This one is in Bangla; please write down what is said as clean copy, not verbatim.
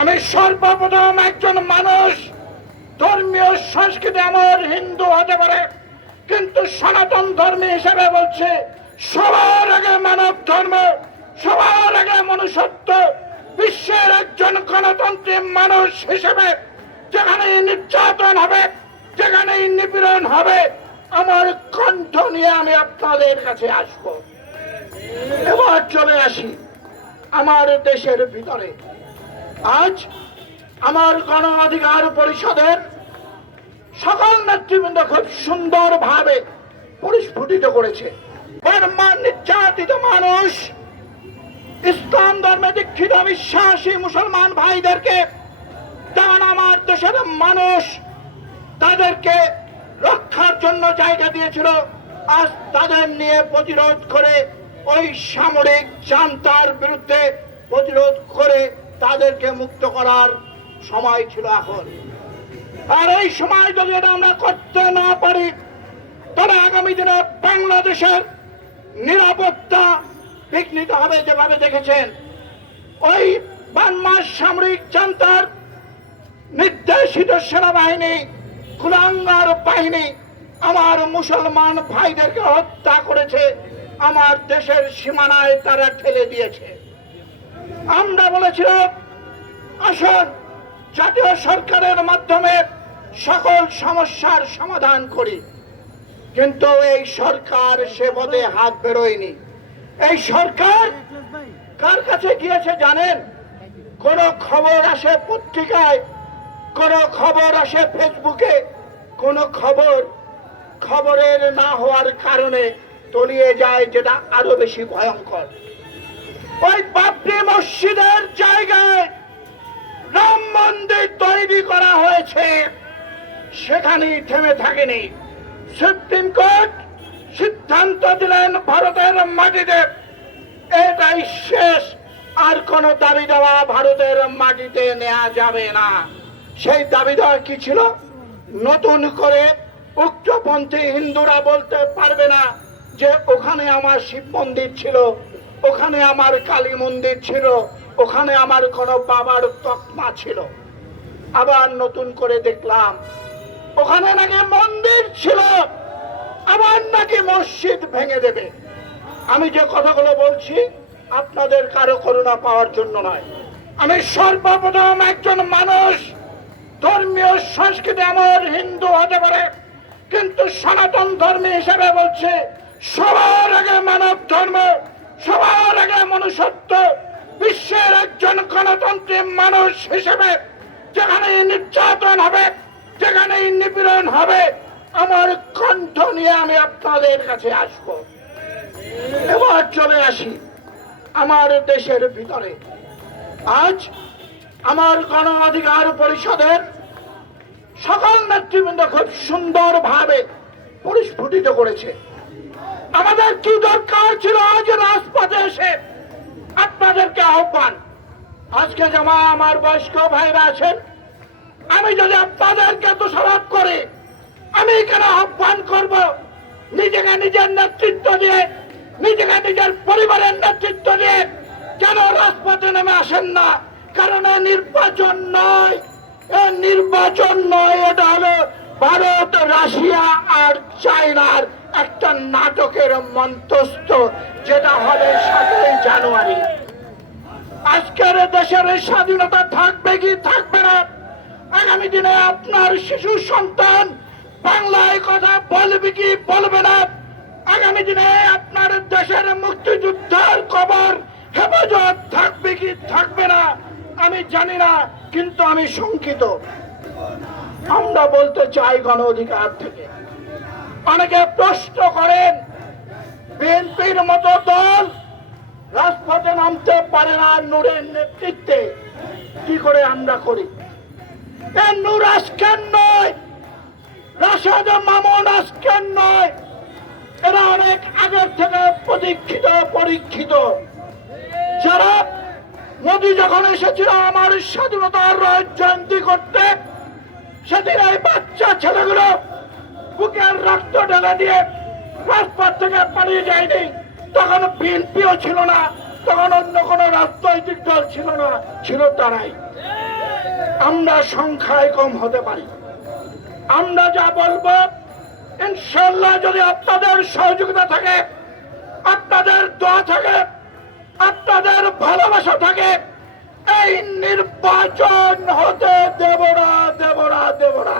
আমি সর্বপ্রথম একজন মানুষ, ধর্মীয় সংস্কৃতি আমার হিন্দু হতে পারে, কিন্তু সনাতন ধর্মী হিসেবে বলছে সবার আগে মানব ধর্ম, সবার আগে মনুষ্যত্ব। বিশ্বের একজন গণতন্ত্রী মানুষ হিসেবে যেখানে নির্যাতন হবে, যেখানে নিপীড়ন হবে, আমার কণ্ঠ নিয়ে আমি আপনাদের কাছে আসব। এবার চলে আসি আমার দেশের ভিতরে। আজ আমার গণ অধিকার পরিষদের সকল নেতৃবৃন্দ খুব সুন্দরভাবে পরিস্ফুটিত করেছে। বর্মার নির্যাতিত মানুষ, ইসলাম ধর্মে দীক্ষিত বিশ্বাসী মুসলমান ভাইদেরকে যেমন আমার দেশের মানুষ তাদেরকে রক্ষার জন্য জায়গা দিয়েছিল, আজ তাদের নিয়ে প্রতিরোধ করে ওই সামরিক জান্তার বিরুদ্ধে প্রতিরোধ করে তাদেরকে মুক্ত করার সময় ছিল এখন। আর এই সময় যদি এটা আমরা করতে না পারি, তবে আগামী দিনে বাংলাদেশের নিরাপত্তা বিঘ্নিত হবে। যেভাবে দেখেছেন ওই বার্মার সামরিক জান্তার নির্দেশিত সেনাবাহিনী, কুলাঙ্গার বাহিনী আমার মুসলমান ভাইদেরকে হত্যা করেছে, আমার দেশের সীমানায় তারা ঠেলে দিয়েছে। আমরা বলেছিলাম আসুন জাতীয় সরকারের মাধ্যমে সকল সমস্যার সমাধান করি, কিন্তু এই সরকার সে পথে হাত বেরোয়নি। এই সরকার কার কাছে গিয়েছে জানেন? কোন খবর আসে পত্রিকায়, কোন খবর আসে ফেসবুকে, কোন খবরের না হওয়ার কারণে তলিয়ে যায়, যেটা আরো বেশি ভয়ঙ্কর। ওই বাবরি মসজিদের জায়গায় রাম মন্দির তৈরি করা হয়েছে, সেখানেই থেমে থাকেনি। সুপ্রিম কোর্ট সিদ্ধান্ত দিলেন ভারতের মাটিতে এটাই শেষ, আর কোন দাবি দেওয়া ভারতের মাটিতে নেওয়া যাবে না। সেই দাবি দেওয়া কি ছিল? নতুন করে উগ্রপন্থী হিন্দুরা বলতে পারবে না যে ওখানে আমার শিব মন্দির ছিল, ওখানে আমার কালী মন্দির ছিল, ওখানে আমার কোন বাবার তকমা ছিল। আবার নতুন করে দেখলাম ওখানে নাকি মন্দির ছিল, আবার নাকি মসজিদ ভেঙে দেবে। আমি যে কথাগুলো বলছি আপনাদের কারো করুণা পাওয়ার জন্য নয়। আমি সর্বপ্রথম একজন মানুষ, ধর্মীয় সংস্কৃতি আমার হিন্দু হতে পারে, কিন্তু সনাতন ধর্মী হিসেবে বলছে সবার আগে মানব ধর্ম, সবার আগে মনুষ্যত্ব। বিশ্বের একজন গণতন্ত্রী মানুষ হিসেবে যেখানে নির্যাতন হবে, যেখানে নিপীড়ন হবে, আমার কণ্ঠ নিয়ে আমি আপনাদের কাছে আসব। এবার চলে আসি আমার দেশের ভিতরে। আজ আমার গণ অধিকার পরিষদের সকল নেতৃবৃন্দ খুব সুন্দরভাবে পরিস্ফুটিত করেছে। আমাদের কি দরকার ছিল আজ রাজপথে এসে আপনাদেরকে আহ্বান? আজকে যেমন আমার বয়স্ক ভাইরা আছেন, আমি যদি আপনাদেরকে দোষারোপ করি, আমি কেন আহ্বান করব? নিজেকে নিজের নেতৃত্ব দিয়ে, নিজেকে নিজের পরিবারের নেতৃত্ব দিয়ে কেন রাজপথে নেমে আসেন না? কারণ নির্বাচন নয়, নির্বাচন নয়, এটা হলো ভারত, রাশিয়া আর চায়নার একটা নাটকের মঞ্চস্থ, যেটা হবে 7ই জানুয়ারি। আজকের দেশের স্বাধীনতা থাকবে কি থাকবে না? আগামী দিনে আপনার শিশু সন্তান বাংলায় কথা বলবে কি বলবে না? আগামী দিনে আপনার দেশের মুক্তিযুদ্ধের কবর হেফাজত থাকবে কি থাকবে না আমি জানি না, কিন্তু আমি শঙ্কিত। আমরা বলতে চাই গণ অধিকার থেকে, অনেকে প্রশ্ন করেন বিএনপির মতো দল রাজপথে নামতে পারে না নূরের নেতৃত্বে, কি করে আমরা করি? নূর আজকের নয়, রাশেদ মামুন আজকের নয়, এরা অনেক আগের থেকে প্রতীক্ষিত পরীক্ষিত। যারা মোদী যখন এসেছিল আমার স্বাধীনতার জয়ন্তী করতে, সেদিন এই বাচ্চা ছেলেগুলো বুকের রক্ত ঢেলে দিয়ে রাজপথ থেকে পালিয়ে যায়নি। তখন বিএনপিও ছিল না, তখন অন্য কোন রাজনৈতিক দল ছিল না, ছিল তারাই। আমরা সংখ্যায় কম হতে পারি, আমরা যা বলবো ইনশাল্লাহ যদি আপনাদের সহযোগিতা থাকে, আপনাদের দোয়া থাকে, আপনাদের ভালোবাসা থাকে, এই নির্বাচন হতে দেব না, দেব না, দেব না।